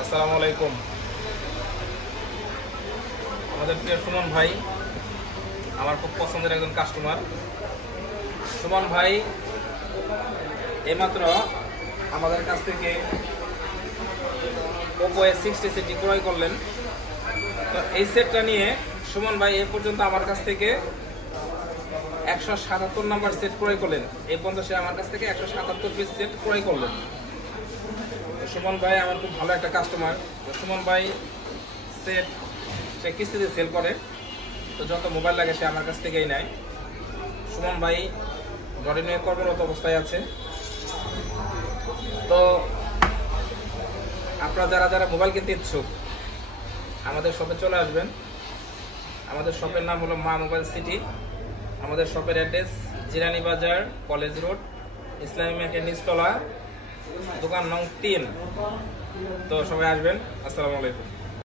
আসসালামু আলাইকুম। আমাদের প্রিয় সুমন ভাই আমার খুব পছন্দের একজন কাস্টমার। সুমন ভাই এইমাত্র আমাদের কাছ থেকে Oppo A60 সেটটি ক্রয় করলেন। তো এই সেটটা নিয়ে সুমন ভাই এ পর্যন্ত আমার কাছ থেকে 177 নাম্বার সেট ক্রয় করলেন। এই পর্যন্ত সে আমার কাছ থেকে 177 পিস সেট ক্রয় করলেন। সুমন ভাই আমার খুব ভালো একটা কাস্টমার। সুমন ভাই সেট সে কিস্তিতে সেল করে, তো যত মোবাইল লাগে সে আমার কাছ থেকেই নেয়। সুমন ভাই গাড়ি নিয়ে কর্মরত অবস্থায় আছে। তো আপনারা যারা যারা মোবাইল কিনতে ইচ্ছুক আমাদের শপে চলে আসবেন। আমাদের শপের নাম হলো মা মোবাইল সিটি। আমাদের শপের অ্যাড্রেস জিরানি বাজার, কলেজ রোড, ইসলামী ব্যাংকের নিচতলা, দোকান নং 3। তো সবাই আসবেন। আসসালামু আলাইকুম।